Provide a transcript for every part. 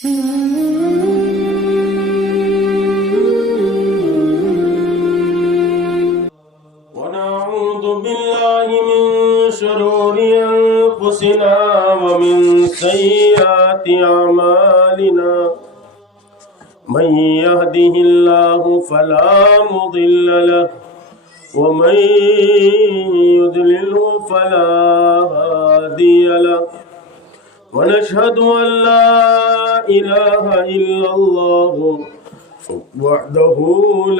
ونعوذ بالله من شرور أنفسنا ومن سيئات أعمالنا من يهده الله فلا مضل له ومن يضلله فلا هادي له ونشهد أن لا إله إلا الله وحده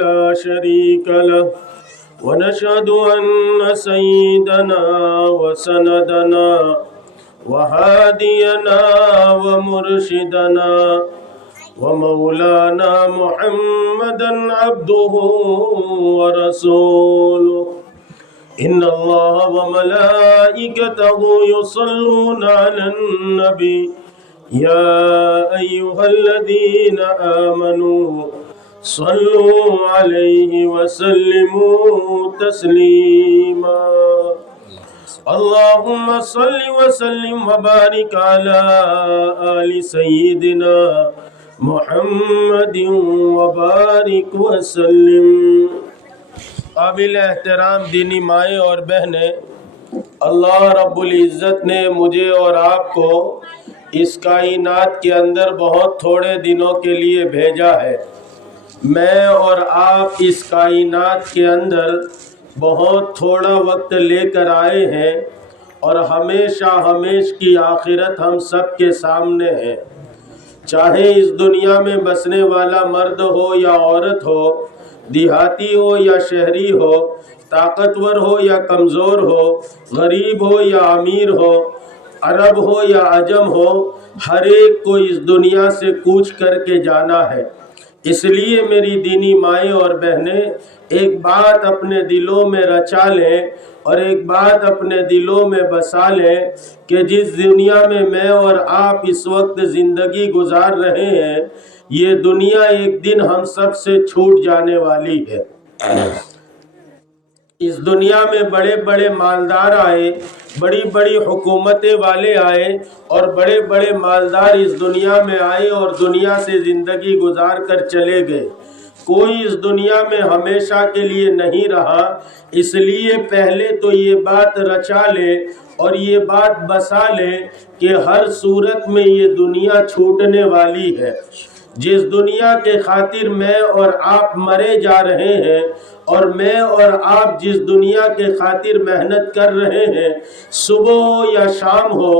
لا شريك له ونشهد أن سيدنا وسندنا وهادينا ومرشدنا ومولانا محمدا عبده ورسوله إن الله وملائكته يصلون على النبي يا أيها الذين آمنوا صلوا عليه وسلموا تسليما اللهم صل وسلم وبارك على آل سيدنا محمد وبارك وسلم۔ قابل احترام دینی مائیں اور بہنیں، اللہ رب العزت نے مجھے اور آپ کو اس کائنات کے اندر بہت تھوڑے دنوں کے لیے بھیجا ہے۔ میں اور آپ اس کائنات کے اندر بہت تھوڑا وقت لے کر آئے ہیں اور ہمیشہ کی آخرت ہم سب کے سامنے ہے۔ چاہے اس دنیا میں بسنے والا مرد ہو یا عورت ہو، دیہاتی ہو یا شہری ہو، طاقتور ہو یا کمزور ہو، غریب ہو یا امیر ہو، عرب ہو یا عجم ہو، ہر ایک کو اس دنیا سے کوچ کر کے جانا ہے۔ اس لیے میری دینی مائیں اور بہنیں ایک بات اپنے دلوں میں رچا لیں اور ایک بات اپنے دلوں میں بسا لیں کہ جس دنیا میں میں اور آپ اس وقت زندگی گزار رہے ہیں، یہ دنیا ایک دن ہم سب سے چھوٹ جانے والی ہے۔ اس دنیا میں بڑے بڑے مالدار آئے، بڑی بڑی حکومتیں والے آئے اور بڑے بڑے مالدار اس دنیا میں آئے اور دنیا سے زندگی گزار کر چلے گئے۔ کوئی اس دنیا میں ہمیشہ کے لیے نہیں رہا۔ اس لیے پہلے تو یہ بات رچا لے اور یہ بات بسا لے کہ ہر صورت میں یہ دنیا چھوٹنے والی ہے۔ جس دنیا کے خاطر میں اور آپ مرے جا رہے ہیں اور میں اور آپ جس دنیا کے خاطر محنت کر رہے ہیں، صبح ہو یا شام ہو،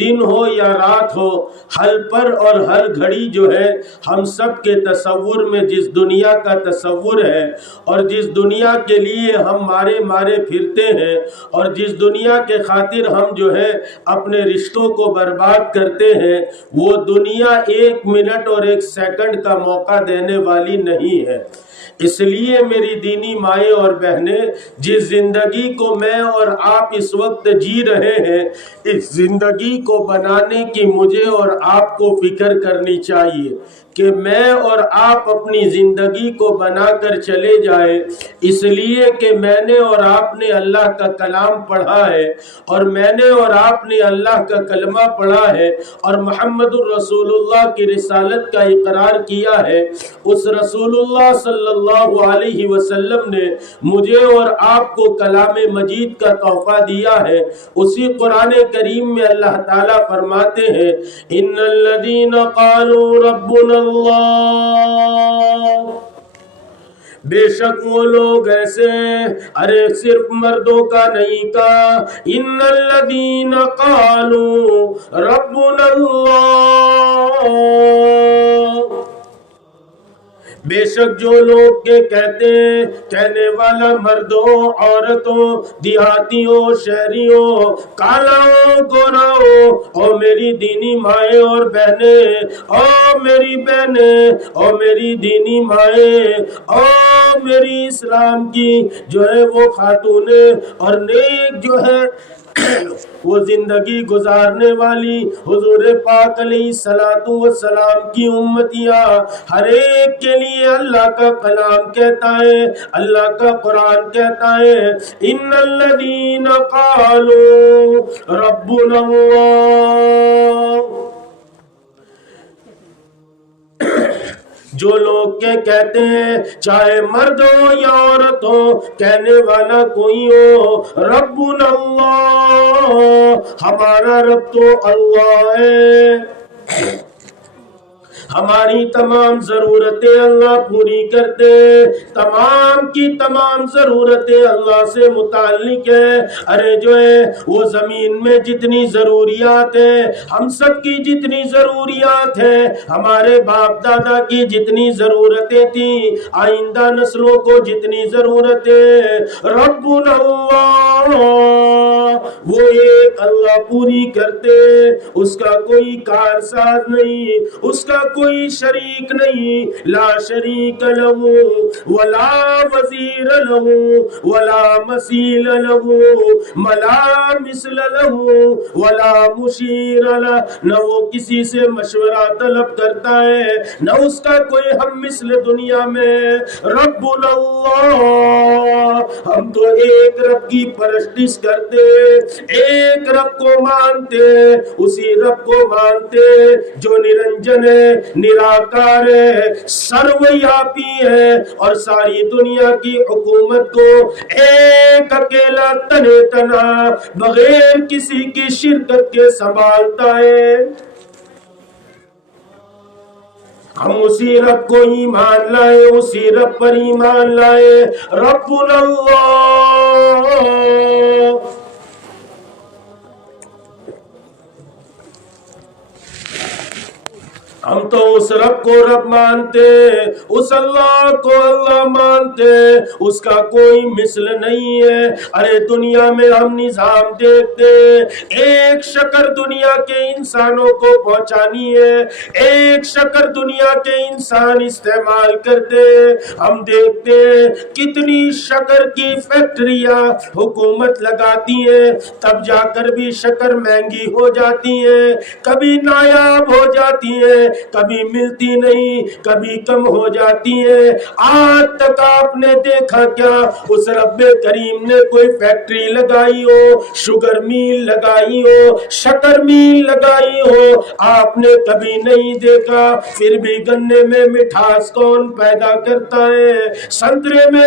دن ہو یا رات ہو، ہر پر اور ہر گھڑی جو ہے ہم سب کے تصور میں جس دنیا کا تصور ہے اور جس دنیا کے لیے ہم مارے پھرتے ہیں اور جس دنیا کے خاطر ہم جو ہے اپنے رشتوں کو برباد کرتے ہیں، وہ دنیا 1 منٹ اور 1 سیکنڈ کا موقع دینے والی نہیں ہے۔ اس لیے میری دینی مائیں اور بہنیں، جس زندگی کو میں اور آپ اس وقت جی رہے ہیں، اس زندگی کو بنانے کی مجھے اور آپ کو فکر کرنی چاہیے کہ میں اور آپ اپنی زندگی کو بنا کر چلے جائیں۔ اس لیے کہ میں نے اور آپ نے اللہ کا کلام پڑھا ہے اور میں نے اور آپ نے اللہ کا کلمہ پڑھا ہے اور محمد الرسول اللہ کی رسالت کا اقرار کیا ہے۔ اس رسول اللہ صلی اللہ علیہ وسلم نے مجھے اور آپ کو کلام مجید کا تحفہ دیا ہے۔ اسی قرآن کریم میں اللہ تعالیٰ فرماتے ہیں، ان الذین قالوا ربنا اللہ، بے شک وہ لوگ ایسے ہیں، ارے صرف مردوں کا نہیں کہا، ان الذین قالوا ربنا اللہ، بے شک جو لوگ کے کہتے ہیں، کہنے والا مردوں، عورتوں، دیہاتیوں، شہریوں، کالاؤں، گوراؤں، او میری دینی مائیں اور بہنیں، او میری بہنیں، او میری دینی مائیں، او میری اسلام کی جو ہے وہ خاتونیں اور نیک جو ہے وہ زندگی گزارنے والی حضور پاک علیہ الصلوۃ والسلام کی امتیاں، ہر ایک کے لیے اللہ کا کلام کہتا ہے، اللہ کا قرآن کہتا ہے، ان الذین قالوا ربنا اللہ، جو لوگ کہتے ہیں چاہے مرد ہو یا عورت ہو، کہنے والا کوئی ہو، ربنا اللہ، ہمارا رب تو اللہ ہے، ہماری تمام ضرورتیں اللہ پوری کرتے، تمام کی تمام ضرورتیں اللہ سے متعلق ہے۔ ارے جو ہے وہ زمین میں جتنی ضروریات ہیں، ہم سب کی جتنی ضروریات ہیں، ہمارے باپ دادا کی جتنی ضرورتیں تھیں، آئندہ نسلوں کو جتنی ضرورتیں، ربنا اللہ، وہ ایک اللہ پوری کرتے، اس کا کوئی کارساز نہیں، اس کا کوئی شریک نہیں، لا شریک لہ ولا وزیر لہ ولا مثیل لہ ولا مثل لہ ولا مشیر لہ، نہ وہ کسی سے مشورہ طلب کرتا ہے، نہ اس کا کوئی ہم مثل دنیا میں۔ ربنا اللہ، ہم تو ایک رب کی پرستش کرتے، ایک رب کو مانتے، اسی رب کو مانتے جو نرنجن ہے، نراکار ہے، سرویاپی ہے، اور ساری دنیا کی حکومت کو ایک اکیلا تنے تنا بغیر کسی کی شرکت کے سنبھالتا ہے۔ ہم اسی رب کو ایمان لائے، اسی رب پر ایمان لائے، ربنا اللہ۔ ہم تو اس رب کو رب مانتے، اس اللہ کو اللہ مانتے، اس کا کوئی مثل نہیں ہے۔ ارے دنیا میں ہم نظام دیکھتے، ایک شکر دنیا کے انسانوں کو پہنچانی ہے، ایک شکر دنیا کے انسان استعمال کرتے، ہم دیکھتے کتنی شکر کی فیکٹریاں حکومت لگاتی ہیں، تب جا کر بھی شکر مہنگی ہو جاتی ہے، کبھی نایاب ہو جاتی ہے، کبھی ملتی نہیں، کبھی کم ہو جاتی ہے۔ آج تک آپ نے دیکھا کیا اس رب کریم نے کوئی فیکٹری لگائی ہو، شوگر میل لگائی ہو، شکر میل لگائی ہو؟ آپ نے کبھی نہیں دیکھا۔ پھر بھی گنے میں مٹھاس کون پیدا کرتا ہے؟ سنترے میں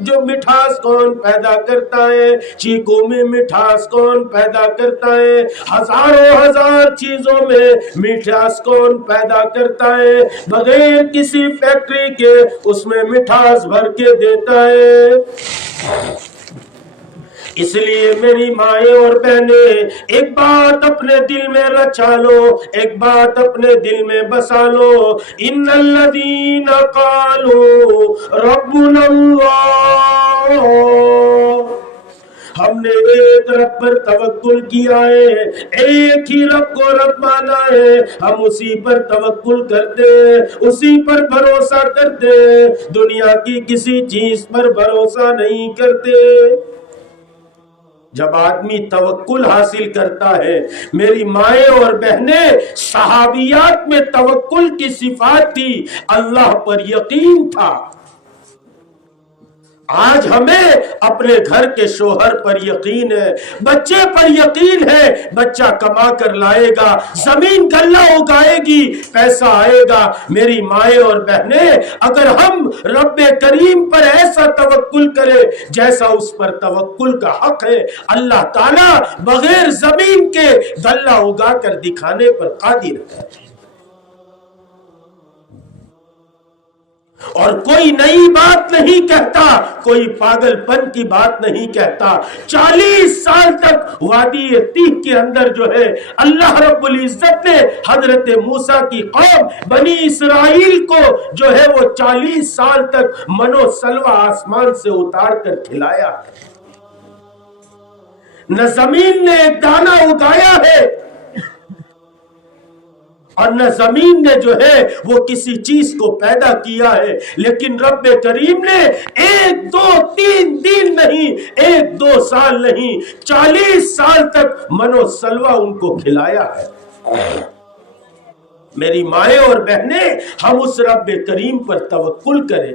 جو مٹھاس کون پیدا کرتا ہے؟ چیکو میں مٹھاس کون پیدا کرتا ہے؟ ہزاروں ہزار چیزوں میں مٹھاس کون پیدا کرتا ہے؟ بغیر کسی فیکٹری کے اس میں مٹھاس بھر کے دیتا ہے۔ اس لیے میری مائیں اور بہنیں، ایک بات اپنے دل میں رچا لو، ایک بات اپنے دل میں بسا لو، ان الذین قالوا ربنا اللہ، ہم نے ایک رب پر توکل کیا ہے، ایک ہی رب کو رب مانا ہے، ہم اسی پر توکل کرتے، اسی پر بھروسہ کرتے، دنیا کی کسی چیز پر بھروسہ نہیں کرتے۔ جب آدمی توکل حاصل کرتا ہے، میری مائیں اور بہنیں، صحابیات میں توکل کی صفات تھی، اللہ پر یقین تھا۔ آج ہمیں اپنے گھر کے شوہر پر یقین ہے، بچے پر یقین ہے، بچہ کما کر لائے گا، زمین غلہ اگائے گی، پیسہ آئے گا۔ میری مائیں اور بہنیں، اگر ہم رب کریم پر ایسا توکل کریں جیسا اس پر توکل کا حق ہے، اللہ تعالیٰ بغیر زمین کے غلہ اگا کر دکھانے پر قادر ہے۔ اور کوئی نئی بات نہیں کہتا، کوئی پاگل پن کی بات نہیں کہتا۔ 40 سال تک وادی تیہ کے اندر جو ہے اللہ رب العزت نے حضرت موسیٰ کی قوم بنی اسرائیل کو جو ہے وہ 40 سال تک منو سلوہ آسمان سے اتار کر کھلایا ہے۔ نہ زمین نے ایک دانہ اگایا ہے، اور نہ زمین نے جو ہے وہ کسی چیز کو پیدا کیا ہے، لیکن رب کریم نے 1 2 3 دن نہیں، 1 2 سال نہیں، 40 سال تک منو سلوہ ان کو کھلایا ہے۔ میری مائیں اور بہنیں، ہم اس رب کریم پر توکل کریں،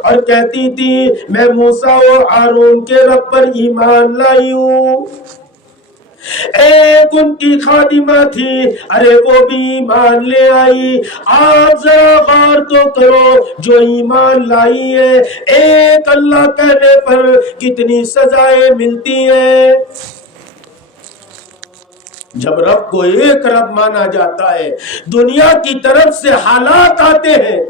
اور کہتی تھی میں موسیٰ و ہارون کے رب پر ایمان لائی ہوں. ایک ان کی خادمہ تھی، ارے وہ بھی ایمان لے آئی. آپ ذرا غور تو کرو، جو ایمان لائی ہے ایک اللہ کہنے پر کتنی سزائیں ملتی ہیں. جب رب کو ایک رب مانا جاتا ہے، دنیا کی طرف سے حالات آتے ہیں،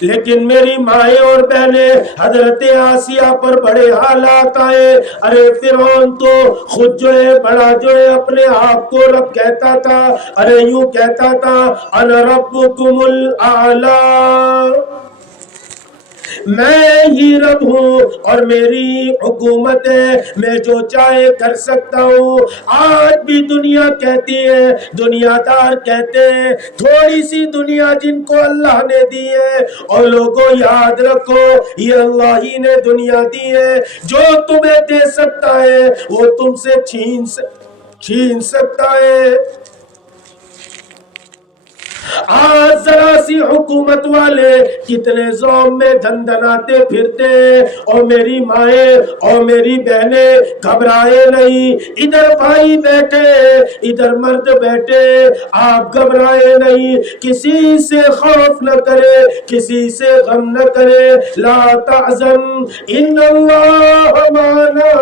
لیکن میری مائیں اور بہنیں حضرت آسیہ پر بڑے حالات آئے. ارے فرعون تو خود جو ہے بڑا جو ہے اپنے آپ کو رب کہتا تھا، ارے یوں کہتا تھا انا ربکم الاعلی، میں ہی رب ہوں اور میری حکومت ہے، میں جو چاہے کر سکتا ہوں. آج بھی دنیا کہتی ہے، دنیا دار کہتے ہیں، تھوڑی سی دنیا جن کو اللہ نے دی ہے، اور لوگوں یاد رکھو یہ اللہ ہی نے دنیا دی ہے. جو تمہیں دے سکتا ہے وہ تم سے چھین سکتا ہے. آج ذرا سی حکومت والے کتنے زوم میں دھندناتے پھرتے ہیں. اور میری مائیں اور میری بہنیں گھبرائے نہیں، ادھر بھائی بیٹھے ادھر مرد بیٹھے، آپ گھبرائے نہیں، کسی سے خوف نہ کرے، کسی سے غم نہ کرے. لا تحزن ان اللہ معنا.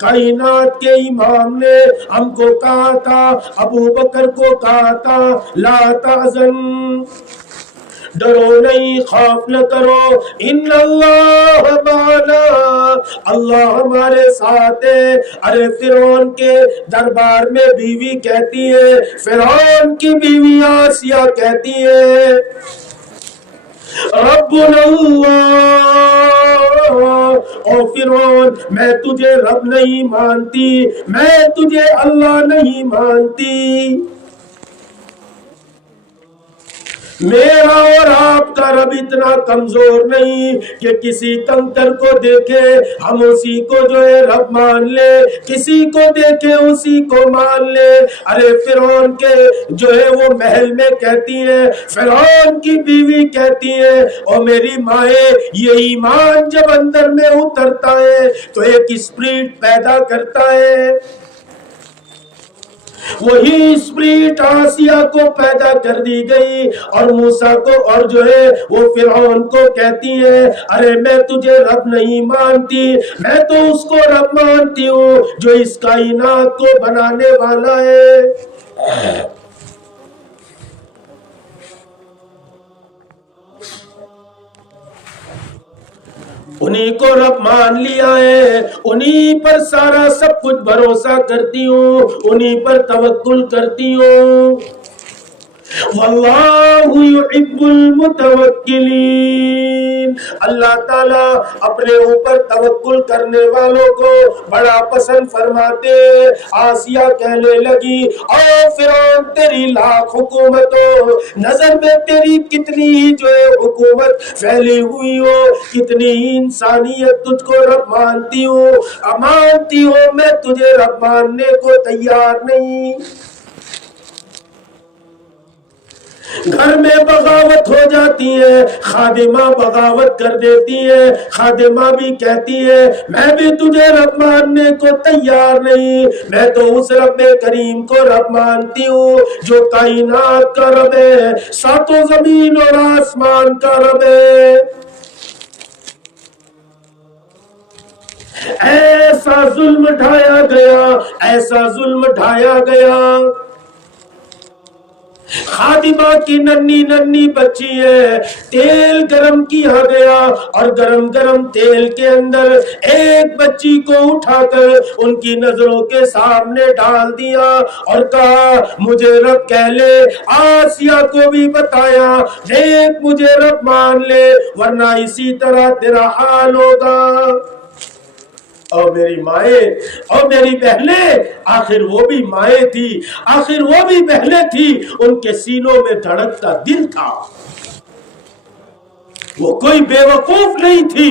کائنات کے امام نے ہم کو کہا تھا، ابو بکر کو کہا تھا، لا تحزن، ڈرو نہیں، خوف نہ کرو، ان اللہ معنا، اللہ ہمارے ساتھ ہے. ارے فرعون کے دربار میں بیوی کہتی ہے، فرعون کی بیوی آسیہ کہتی ہے ربنا اللہ، او فرعون میں تجھے رب نہیں مانتی، میں تجھے اللہ نہیں مانتی. میرا اور آپ کا رب اتنا کمزور نہیں کہ کسی کنکر کو دیکھے ہم اسی کو جو ہے رب مان لے، کسی کو دیکھے اسی کو مان لے. ارے فرعون کے جو ہے وہ محل میں کہتی ہیں، فرعون کی بیوی کہتی ہے، اور میری مائیں یہ ایمان جب اندر میں اترتا ہے تو ایک اسپرٹ پیدا کرتا ہے. وہی اسپرٹ آسیہ کو پیدا کر دی گئی اور موسیٰ کو اور جو ہے وہ فرعون کو کہتی ہے، ارے میں تجھے رب نہیں مانتی، میں تو اس کو رب مانتی ہوں جو اس کائنات کو بنانے والا ہے. انہی کو رب مان لیا ہے، انہی پر سارا سب کچھ بھروسہ کرتی ہوں، انہی پر توکل کرتی ہوں. واللہ یحب المتوکلین، اللہ تعالیٰ اپنے اوپر توکل کرنے والوں کو بڑا پسند فرماتے. آسیہ کہنے لگی، او فرعون تیری لاکھ حکومت ہو، نظر میں تیری کتنی ہی جو ہے حکومت پھیلی ہوئی ہو، کتنی ہی انسانیت تجھ کو رب مانتی ہوں، مانتی ہوں، میں تجھے رب ماننے کو تیار نہیں. گھر میں بغاوت ہو جاتی ہے، خادمہ بغاوت کر دیتی ہے، خادمہ بھی کہتی ہے میں بھی تجھے رب ماننے کو تیار نہیں، میں تو اس رب کریم کو رب مانتی ہوں جو کائنات کا رب ہے، ساتوں زمین اور آسمان کا رب ہے. ایسا ظلم ڈھایا گیا، ایسا ظلم ڈھایا گیا. خادمہ کی ننھی ننھی بچی ہے، تیل گرم کیا گیا اور گرم گرم تیل کے اندر ایک بچی کو اٹھا کر ان کی نظروں کے سامنے ڈال دیا اور کہا مجھے رب کہہ لے. آسیہ کو بھی بتایا دیکھ مجھے رب مان لے ورنہ اسی طرح تیرا حال ہوگا. اور میری مائیں اور میری بہنیں، آخر وہ بھی مائیں تھی، آخر وہ بھی بہنیں تھی، ان کے سینوں میں دھڑکتا دل تھا، وہ کوئی بے وقوف نہیں تھی.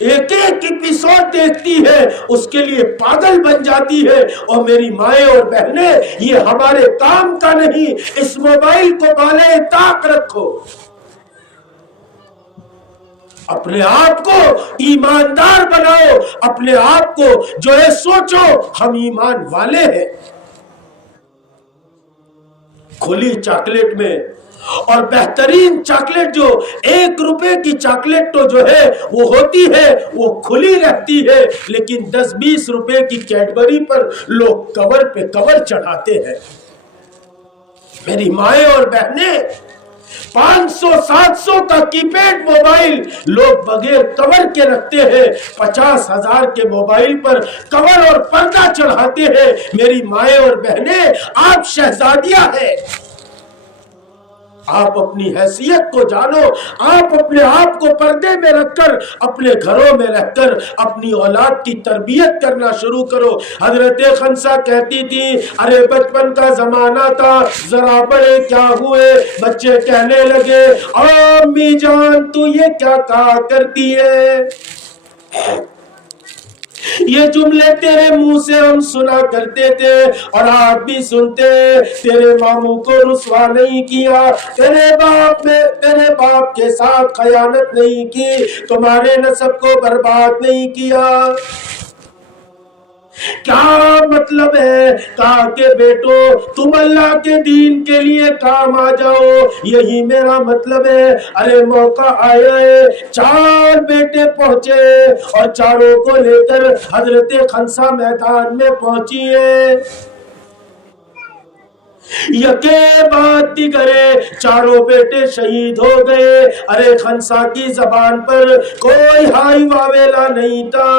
ایک ایک ایپیسوڈ دیکھتی ہے، اس کے لیے پاگل بن جاتی ہے۔ اور میری مائیں اور بہنیں، یہ ہمارے کام کا نہیں، اس موبائل کو بالائے طاق رکھو، اپنے آپ کو ایماندار بناؤ، اپنے آپ کو جو ہے سوچو ہم ایمان والے ہیں۔ کھلی چاکلیٹ میں، اور بہترین چاکلیٹ جو 1 روپے کی چاکلیٹ تو جو ہے وہ ہوتی ہے، وہ کھلی رہتی ہے، لیکن 10-20 روپے کی کیڈبری پر لوگ کور پہ کور چڑھاتے ہیں۔ میری مائیں اور بہنیں، 500-700 کا کی پیڈ موبائل لوگ بغیر کور کے رکھتے ہیں، 50,000 کے موبائل پر کور اور پردہ چڑھاتے ہیں۔ میری مائیں اور بہنیں، آپ شہزادیاں ہیں، آپ اپنی حیثیت کو جانو، آپ اپنے آپ کو پردے میں رکھ کر اپنے گھروں میں رہ کر اپنی اولاد کی تربیت کرنا شروع کرو۔ حضرت خنسا کہتی تھی، ارے بچپن کا زمانہ تھا، ذرا بڑے کیا ہوئے، بچے کہنے لگے امی جان تو یہ کیا کہا کرتی ہے؟ یہ جملے تیرے منہ سے ہم سنا کرتے تھے اور آپ بھی سنتے، تیرے ماموں کو رسوا نہیں کیا، تیرے باپ کے ساتھ خیانت نہیں کی، تمہارے نسب کو برباد نہیں کیا۔ کیا مطلب ہے؟ کہا کہ بیٹو تم اللہ کے دین کے لیے کام آ جاؤ، یہی میرا مطلب ہے۔ ارے موقع آیا ہے، 4 بیٹے پہنچے اور چاروں کو لے کر حضرت خنسا میدان میں پہنچی ہے۔ یکے بعد دیگرے چاروں بیٹے شہید ہو گئے۔ ارے خنسا کی زبان پر کوئی ہائی واویلا نہیں تھا،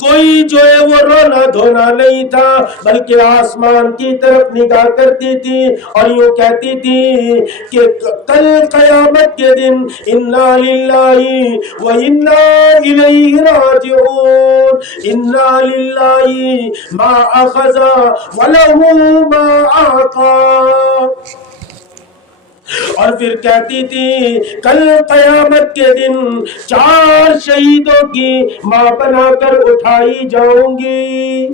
کوئی جو ہے وہ رونا دھونا نہیں تھا، بلکہ آسمان کی طرف نگاہ کرتی تھی اور یوں کہتی تھی کہ کل قیامت کے دن انا للہ و انا الیہ راجعون، انا للہ ما اخذ ولہ ما اعطا۔ اور پھر کہتی تھی کل قیامت کے دن 4 شہیدوں کی ماں بنا کر اٹھائی جاؤں گی۔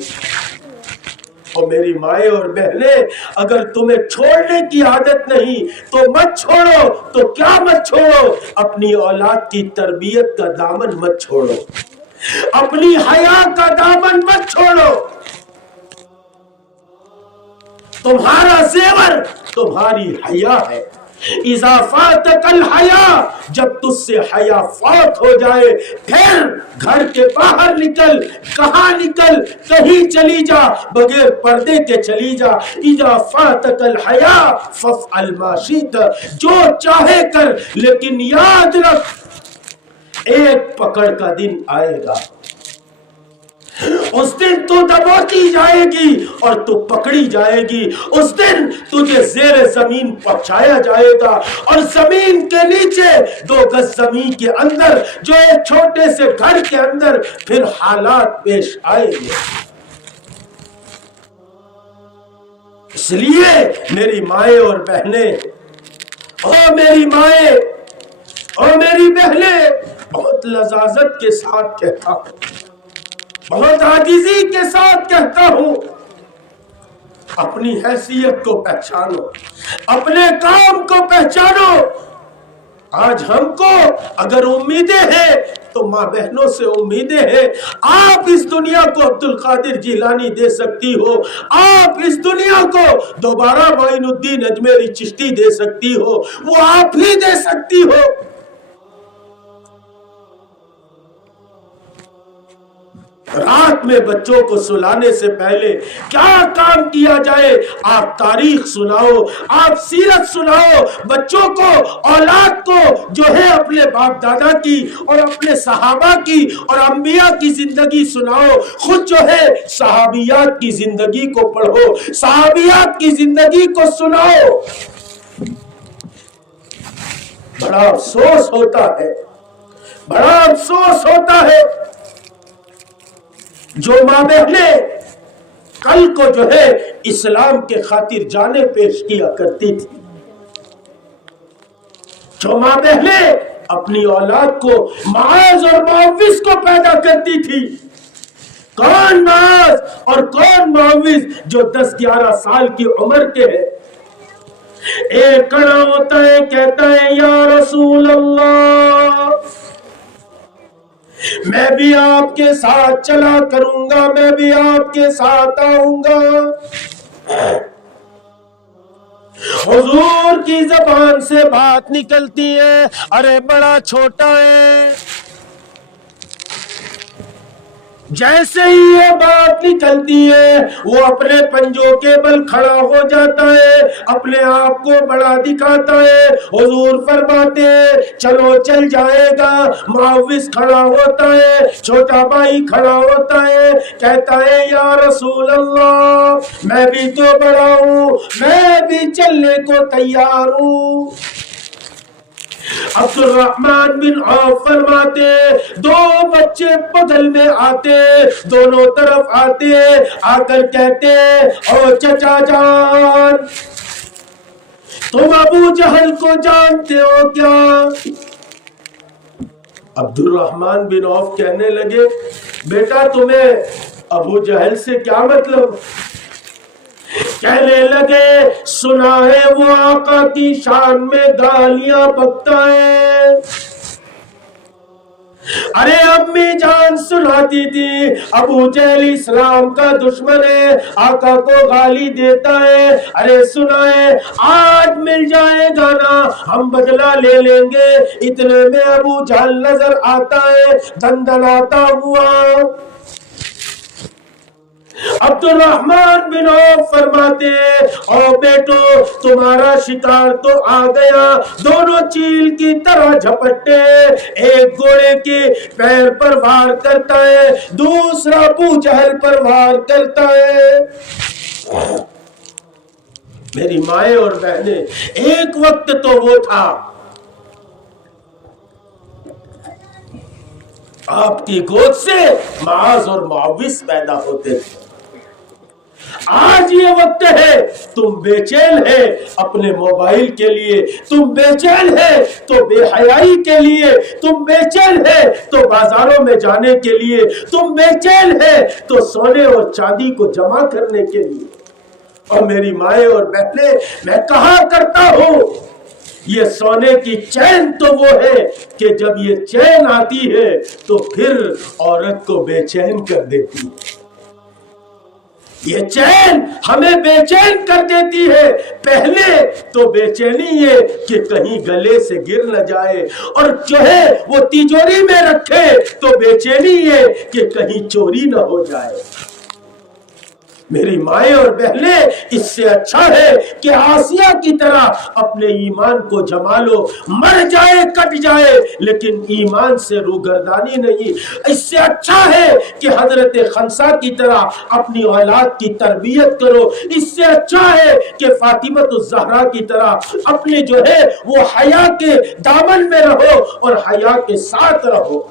اور میری مائیں اور بہنیں، اگر تمہیں چھوڑنے کی عادت نہیں تو مت چھوڑو، تو کیا مت چھوڑو، اپنی اولاد کی تربیت کا دامن مت چھوڑو، اپنی حیا کا دامن مت چھوڑو۔ تمہارا زیور تمہاری حیا ہے۔ اذا فاتک الحیا، جب تجھ سے حیا فوت ہو جائے پھر گھر کے باہر نکل، کہاں نکل، کہیں چلی جا، بغیر پردے کے چلی جا۔ اذا فاتک الحیا فافعل ما شئت، جو چاہے کر، لیکن یاد رکھ ایک پکڑ کا دن آئے گا، اس دن تو دبوچی جائے گی اور تو پکڑی جائے گی، اس دن تجھے زیر زمین پہنچایا جائے گا، اور زمین کے نیچے 2 گز زمین کے اندر جو ایک چھوٹے سے گھر کے اندر پھر حالات پیش آئیں گے۔ اس لیے میری مائیں اور بہنیں، اور میری مائیں اور میری بہنیں، بہت لذاذت کے ساتھ کہتا ہوں، بہت عاجزی کے ساتھ کہتا ہوں، اپنی حیثیت کو پہچانو، اپنے کام کو پہچانو۔ آج ہم کو اگر امیدیں ہیں تو ماں بہنوں سے امیدیں ہیں۔ آپ اس دنیا کو عبد القادر جیلانی دے سکتی ہو، آپ اس دنیا کو دوبارہ معین الدین اجمیری چشتی دے سکتی ہو، وہ آپ ہی دے سکتی ہو۔ رات میں بچوں کو سلانے سے پہلے کیا کام کیا جائے، آپ تاریخ سناؤ، آپ سیرت سناؤ، بچوں کو، اولاد کو جو ہے اپنے باپ دادا کی اور اپنے صحابہ کی اور انبیاء کی زندگی سناؤ، خود جو ہے صحابیات کی زندگی کو پڑھو، صحابیات کی زندگی کو سناؤ۔ بڑا افسوس ہوتا ہے، بڑا افسوس ہوتا ہے جو ماں بہنیں کل کو جو ہے اسلام کے خاطر جانیں پیش کیا کرتی تھی، جو ماں بہنیں اپنی اولاد کو معاذ اور معوذ کو پیدا کرتی تھی. کون معاذ اور کون معوذ جو 10-11 سال کی عمر کے ہیں. ایک کھڑا ہوتا ہے کہتا ہے یا رسول اللہ میں بھی آپ کے ساتھ چلا کروں گا, میں بھی آپ کے ساتھ آؤں گا. حضور کی زبان سے بات نکلتی ہے, ارے بڑا چھوٹا ہے. جیسے ہی یہ بات نکلتی ہے وہ اپنے پنجوں کے بل کھڑا ہو جاتا ہے, اپنے آپ کو بڑا دکھاتا ہے. حضور فرماتے ہیں چلو چل جائے گا. معوذ کھڑا ہوتا ہے, چھوٹا بھائی کھڑا ہوتا ہے, کہتا ہے یا رسول اللہ میں بھی تو بڑا ہوں, میں بھی چلنے کو تیار ہوں. عبد الرحمن بن عوف فرماتے دو بچے بغل میں آتے, دونوں طرف آتے, آ کر کہتے او چچا جان تم ابو جہل کو جانتے ہو کیا؟ عبد الرحمن بن عوف کہنے لگے بیٹا تمہیں ابو جہل سے کیا مطلب؟ کہنے لگے سنا ہے وہ آقا کی شان میں گالیاں بکتا ہے. ارے امی جان سناتی تھی ابو جہل اسلام کا دشمن ہے, آقا کو گالی دیتا ہے. ارے سنا ہے آج مل جائے گا نا ہم بدلہ لے لیں گے. اتنے میں ابو جہل نظر آتا ہے دندناتا ہوا. عبد الرحمن بن عوف فرماتے ہیں او بیٹو تمہارا شکار تو آ گیا. دونوں چیل کی طرح جھپٹے, ایک گھوڑے کے پیر پر وار کرتا ہے, دوسرا ابو جہل پر وار کرتا ہے. میری مائیں اور بہنیں ایک وقت تو وہ تھا آپ کی گود سے معاذ اور معوذ پیدا ہوتے تھے. آج یہ وقت ہے تم بے چین ہے اپنے موبائل کے لیے, تم بے چین ہے تو بے حیائی کے لیے, تم بے چین ہے تو بازاروں میں جانے کے لیے, تم بے چین ہے تو سونے اور چاندی کو جمع کرنے کے لیے. اور میری مائیں اور بہنیں میں کہا کرتا ہوں یہ سونے کی چین تو وہ ہے کہ جب یہ چین آتی ہے تو پھر عورت کو بے چین کر دیتی ہے. یہ چین ہمیں بے چین کر دیتی ہے. پہلے تو بے چینی یہ کہ کہیں گلے سے گر نہ جائے, اور جو ہے وہ تیجوری میں رکھے تو بے چینی یہ کہ کہیں چوری نہ ہو جائے. میری مائیں اور بہنیں اس سے اچھا ہے کہ آسیہ کی طرح اپنے ایمان کو جما لو, مر جائے کٹ جائے لیکن ایمان سے روگردانی نہیں. اس سے اچھا ہے کہ حضرت خنسا کی طرح اپنی اولاد کی تربیت کرو. اس سے اچھا ہے کہ فاطمہ الزہرا کی طرح اپنے جو ہے وہ حیا کے دامن میں رہو اور حیا کے ساتھ رہو.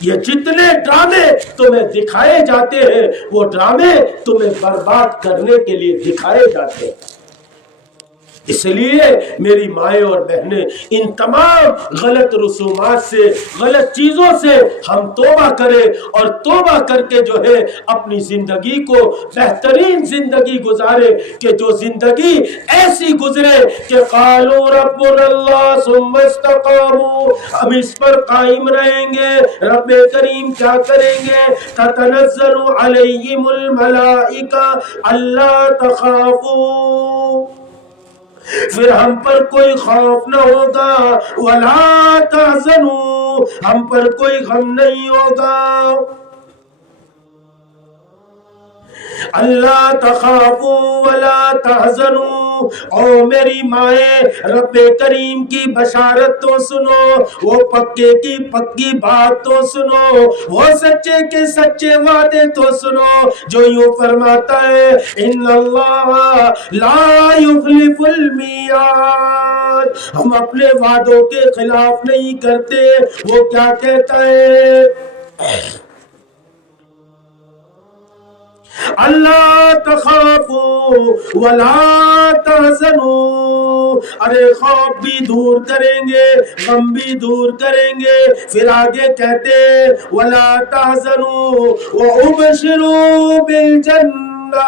یہ جتنے ڈرامے تمہیں دکھائے جاتے ہیں وہ ڈرامے تمہیں برباد کرنے کے لیے دکھائے جاتے ہیں. اس لیے میری مائیں اور بہنیں ان تمام غلط رسومات سے, غلط چیزوں سے ہم توبہ کریں اور توبہ کر کے جو ہے اپنی زندگی کو بہترین زندگی گزارے, کہ جو زندگی ایسی گزرے کہ قالوا ربنا اللہ ثم استقاموا, ہم اس پر قائم رہیں گے. رب کریم کیا کریں گے؟ تتنزل علیہم الملائکہ الا تخافوا, پھر ہم پر کوئی خوف نہ ہوگا. ولا تحزنوا, ہم پر کوئی غم نہیں ہوگا. اللہ تخافوا ولا تحزنوا. او میری مائیں رب کریم کی بشارت تو سنو, وہ پکے کی پکی بات تو سنو, وہ سچے کے سچے وعدے تو سنو جو یوں فرماتا ہے ان اللہ لا یخلف المیعاد, ہم اپنے وعدوں کے خلاف نہیں کرتے. وہ کیا کہتا ہے؟ اللہ تخافو ولا تحزنو، ارے خوف بھی دور کریں گے، غم بھی دور کریں گے، پھر آگے کہتے ولا تحزنو وابشروا بالجنہ،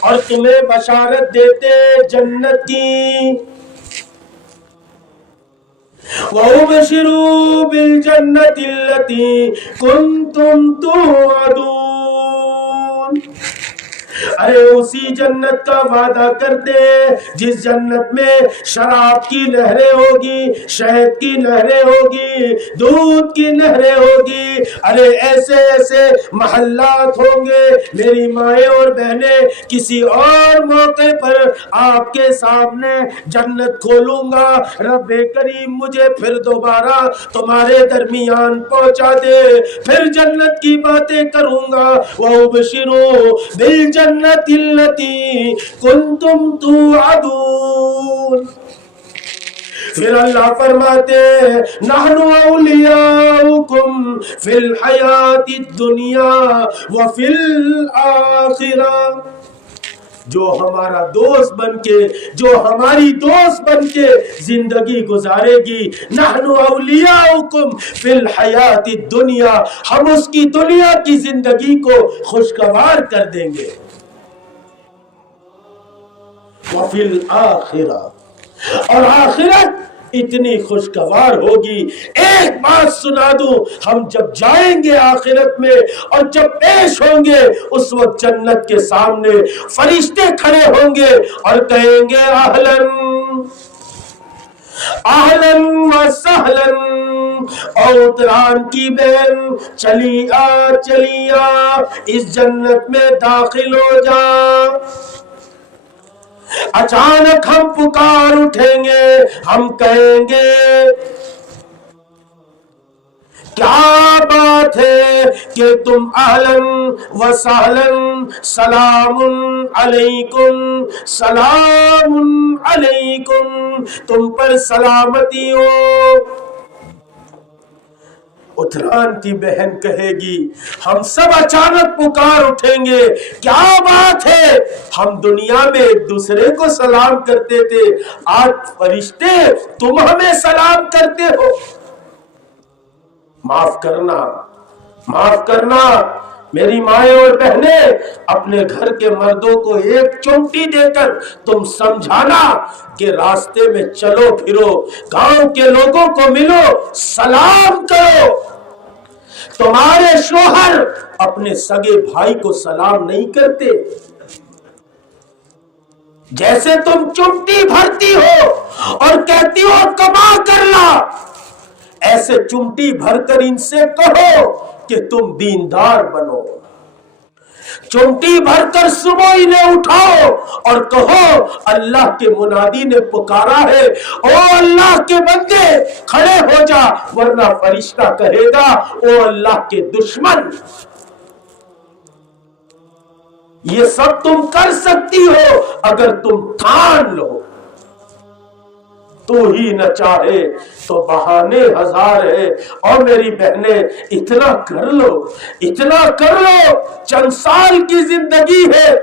اور تمہیں بشارت دیتے جنت کی، وَأُبْشِرُوا بِالْجَنَّةِ الَّتِي كُنْتُمْ تُوعَدُونَ، ارے اسی جنت کا وعدہ کرتے جس جنت میں شراب کی نہریں ہوگی، شہد کی نہریں ہوگی، دودھ کی نہریں ہوگی، ارے ایسے ایسے محلات ہوں گے۔ میری مائیں اور بہنیں، کسی اور موقع پر آپ کے سامنے جنت کھولوں گا، رب کریم مجھے پھر دوبارہ تمہارے درمیان پہنچا دے، پھر جنت کی باتیں کروں گا۔ وَأُبْشِرُوا بِالْجَنَّةِ الَّتِي كُنْتُمْ تُوعَدُونَ، پھر اللہ فرماتے نحن اولیاؤکم فی الحیات الدنیا وفی الآخرہ، جو ہمارا دوست بن کے، جو ہماری دوست بن کے زندگی گزارے گی، نحن اولیاؤکم فی الحیات الدنیا، ہم اس کی دنیا کی زندگی کو خوشگوار کر دیں گے، وفی الآخرہ، اور آخرت اتنی خوشگوار ہوگی۔ ایک بات سنا دوں، ہم جب جائیں گے آخرت میں اور جب پیش ہوں گے، اس وقت جنت کے سامنے فرشتے کھڑے ہوں گے اور کہیں گے اہلاً اہلاً و سہلاً، اور اتران کی بہن چلی آ اس جنت میں داخل ہو جا۔ اچانک ہم پکار اٹھیں گے، ہم کہیں گے کیا بات ہے کہ تم اہلاً و سہلاً، سلام علیکم، سلام علیکم، تم پر سلامتی ہو۔ اتران کی بہن کہے گی ہم سب اچانک پکار اٹھیں گے، کیا بات ہے، ہم دنیا میں ایک دوسرے کو سلام کرتے تھے، آج فرشتے تم ہمیں سلام کرتے ہو۔ معاف کرنا، معاف کرنا میری مائیں اور بہنیں، اپنے گھر کے مردوں کو ایک چمٹی دے کر تم سمجھانا کہ راستے میں چلو پھرو، گاؤں کے لوگوں کو ملو، سلام کرو۔ تمہارے شوہر اپنے سگے بھائی کو سلام نہیں کرتے، جیسے تم چمٹی بھرتی ہو اور کہتی ہو کما کر لا، ایسے چمٹی بھر کر ان سے کہو کہ تم دیندار بنو، چمٹی بھر کر صبح انہیں اٹھاؤ اور کہو اللہ کے منادی نے پکارا ہے، او اللہ کے بندے کھڑے ہو جا، ورنہ فرشتہ کہے گا او اللہ کے دشمن۔ یہ سب تم کر سکتی ہو اگر تم ٹھان لو، تو ہی نہ چاہے تو بہانے ہزار ہے۔ اور میری بہنیں اتنا کر لو، اتنا کر لو، چند سال کی زندگی ہے،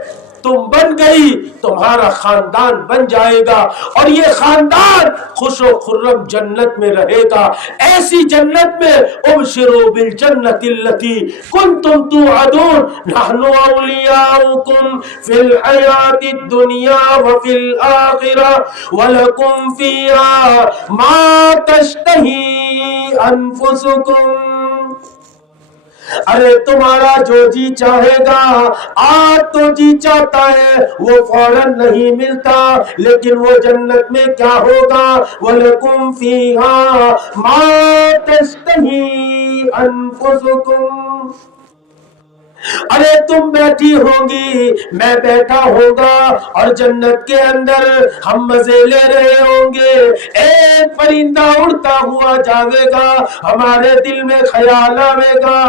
تم بن گئی، تمہارا خاندان بن جائے گا، اور یہ خاندان خوش و خرم جنت میں رہے گا، ایسی جنت میں ابشروا بالجنت التي كنتم توعدون نحن اولیاؤکم فی الحیات الدنیا وفی الآخرہ ولکم فیہا ما تشتہی انفسکم، ارے تمہارا جو جی چاہے گا، آج تو جی چاہتا ہے وہ فوراً نہیں ملتا، لیکن وہ جنت میں کیا ہوگا، وَلَكُمْ فِيهَا مَا تَشْتَهِي أَنفُسُكُمْ، ارے تم بیٹھی ہوگی، میں بیٹھا ہوگا، اور جنت کے اندر ہم مزے لے رہے ہوں گے، ایک پرندہ اڑتا ہوا جاوے گا، ہمارے دل میں خیال آوے گا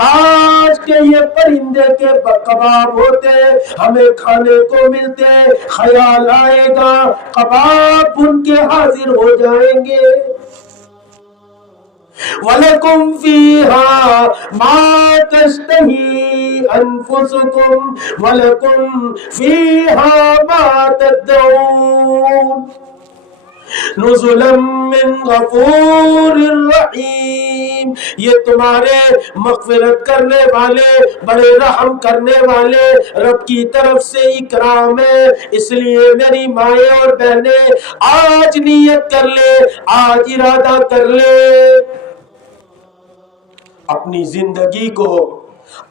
کاش کہ یہ پرندے کے کباب ہوتے، ہمیں کھانے کو ملتے، خیال آئے گا کباب بن کے حاضر ہو جائیں گے۔ وَلَكُمْ فِيهَا مَا تَشْتَهِي أَنفُسُكُمْ وَلَكُمْ فِيهَا مَا تَدَّعُونَ نزلا من غفور الرحیم، یہ تمہارے مغفرت کرنے والے، بڑے رحم کرنے والے رب کی طرف سے اکرام ہے۔ اس لیے میری مائیں اور بہنیں آج نیت کر لے، آج ارادہ کر لے، اپنی زندگی کو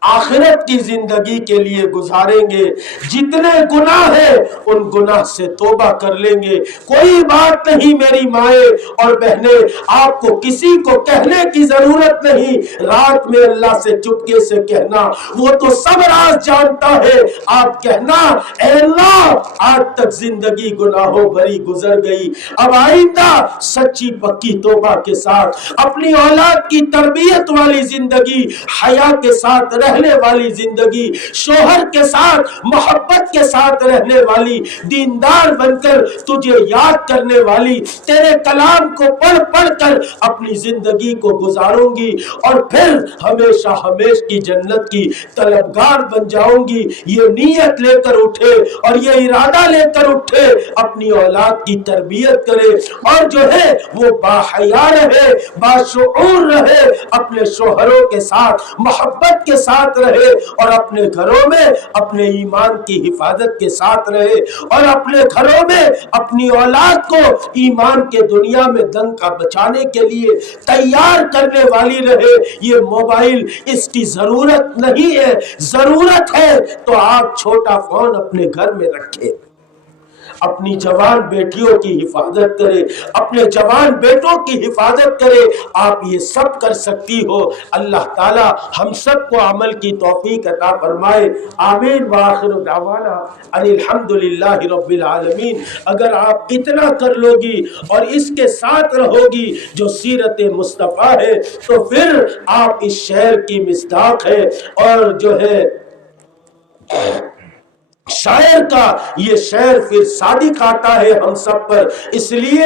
آخرت کی زندگی کے لیے گزاریں گے۔ جتنے گناہ ہیں ان گناہ سے توبہ کر لیں گے۔ کوئی بات نہیں میری مائیں اور بہنیں، آپ کو کسی کو کہنے کی ضرورت نہیں، رات میں اللہ سے چپکے سے کہنا، وہ تو سب راز جانتا ہے۔ آپ کہنا، اے اللہ آج تک زندگی گناہوں بھری گزر گئی، اب آئندہ سچی پکی توبہ کے ساتھ اپنی اولاد کی تربیت والی زندگی، حیا کے ساتھ رہنے والی زندگی، شوہر کے ساتھ محبت کے ساتھ رہنے والی، دیندار بن کر تجھے یاد کرنے والی، تیرے کلام کو پڑھ پڑھ کر اپنی زندگی کو گزاروں گی اور پھر ہمیشہ ہمیشہ کی جنت کی طلبگار بن جاؤں گی۔ یہ نیت لے کر اٹھے اور یہ ارادہ لے کر اٹھے، اپنی اولاد کی تربیت کرے اور جو ہے وہ باحیا رہے، باشعور رہے، اپنے شوہروں کے ساتھ محبت کے ساتھ رہے اور اپنے گھروں میں اپنے ایمان کی حفاظت کے ساتھ رہے اور اپنے گھروں میں اپنی اولاد کو ایمان کے دنیا میں دنگ کا بچانے کے لیے تیار کرنے والی رہے۔ یہ موبائل اس کی ضرورت نہیں ہے، ضرورت ہے تو آپ چھوٹا فون اپنے گھر میں رکھیں، اپنی جوان بیٹیوں کی حفاظت کرے، اپنے جوان بیٹوں کی حفاظت کرے۔ آپ یہ سب کر سکتی ہو۔ اللہ تعالی ہم سب کو عمل کی توفیق عطا فرمائے، آمین وآخر دعوانا ان الحمدللہ رب العالمین۔ اگر آپ اتنا کر لو گی اور اس کے ساتھ رہو گی جو سیرت مصطفیٰ ہے، تو پھر آپ اس شہر کی مصداق ہے۔ اور جو ہے شاعر کا یہ شعر پھر صادق آتا ہے ہم سب پر، اس لیے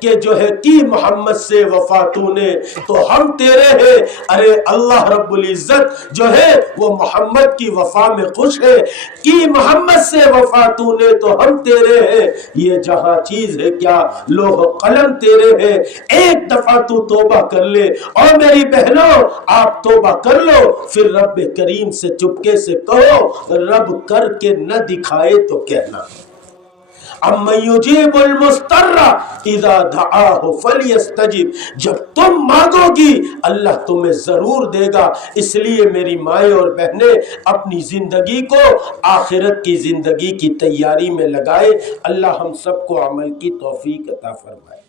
کہ جو ہے کی محمد سے وفا تو نے تو ہم تیرے ہیں۔ ارے اللہ رب العزت جو ہے وہ محمد کی وفا میں خوش ہے، کی محمد سے وفا تو نے تو ہم تیرے ہیں۔ یہ جہاں چیز ہے کیا لوح قلم تیرے ہیں۔ ایک دفعہ تو توبہ کر لے، اور میری بہنوں آپ توبہ کر لو، پھر رب کریم سے چپکے سے کہو، رب کر کے نہ دکھائے تو کہنا، اَمَّن يُجِيبُ الْمُضْطَرَّ إِذَا دَعَاهُ فَلْيَسْتَجِبْ۔ جب تم مانگو گی اللہ تمہیں ضرور دے گا۔ اس لیے میری مائیں اور بہنیں اپنی زندگی کو آخرت کی زندگی کی تیاری میں لگائے۔ اللہ ہم سب کو عمل کی توفیق عطا فرمائے۔